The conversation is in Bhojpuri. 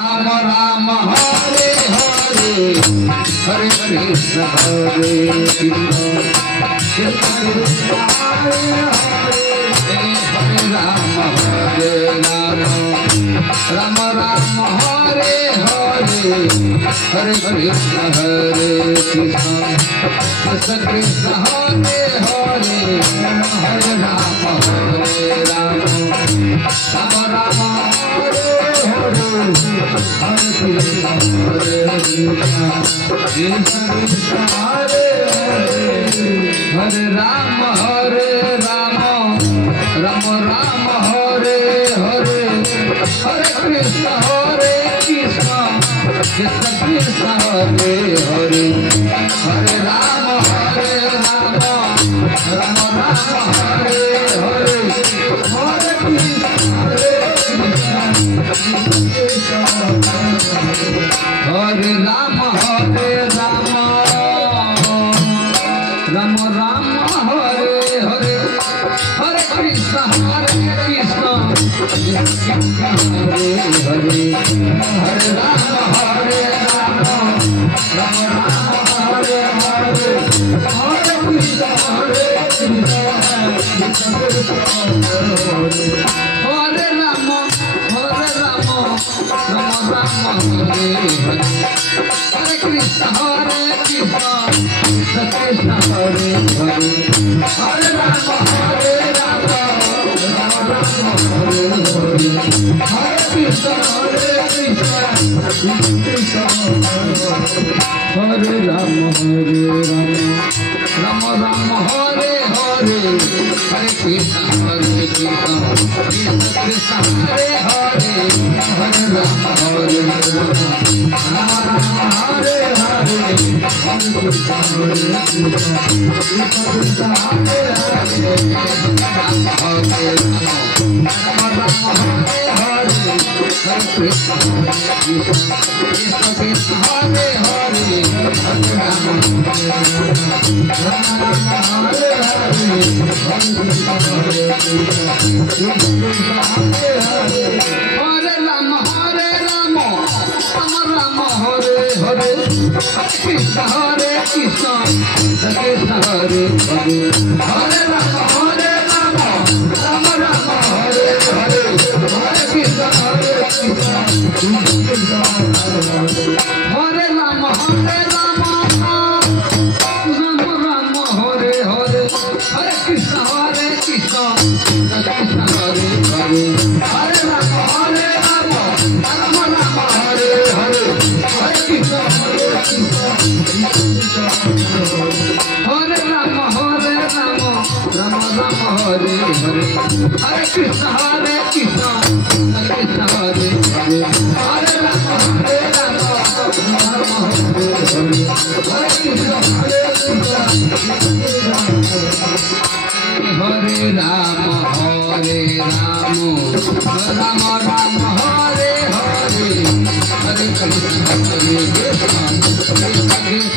राम राम हरे हरे हरे कृष्ण हरे कृष्ण कृष्ण कृष्ण हरे हरे हरे राम राम राम हरे हरे हरे कृष्ण हरे कृष्ण कृष्ण कृष्ण हरे हरे हरे राम राम राम हरे हरे हरे कृष्ण हरे कृष्ण कृष्ण कृष्ण हरे हरे हरे राम राम राम हरे हरे हरे कृष्ण कृष्ण कृष्ण हरे हरे हरे राम राम राम हरे हरे हरे कृष्ण हरे राम राम राम हरे हरे हरे कृष्ण हरे हरे हरे राम राम राम हरे हरे हरे कृष्ण हरे राम राम राम हरे हरे हरे कृष्ण कृष्ण कृष्ण हरे हरे हरे राम राम राम हरे हरे हरे कृष्ण कृष्ण हरे राम राम राम हरे हरे हरे कृष्ण कृष्ण कृष्ण हरे हरे हरे राम राम हरे हरे हरे कृष्ण कृष्ण कृष्ण हरे हरे राम हरे हरे कृष्ण कृष्ण हरे हरे हरे राम हरे हरे हरे राम हरे हरे कृष्ण हरे कृष्ण कृष्ण हरे हरे हरे राम राम राम हरे हरे हरे कृष्ण कृष्ण हरे राम राम राम हरे हरे हरे कृष्ण कृष्ण हरे हरे हरे राम राम राम हरे हरे हरे कृष्ण हरे राम राम राम हरे हरे हरे कृष्ण कृष्ण हरे हरे हरे राम राम हरे हरे हरे कृष्ण हरे राम राम राम हरे हरे हरे कृष्ण कृष्ण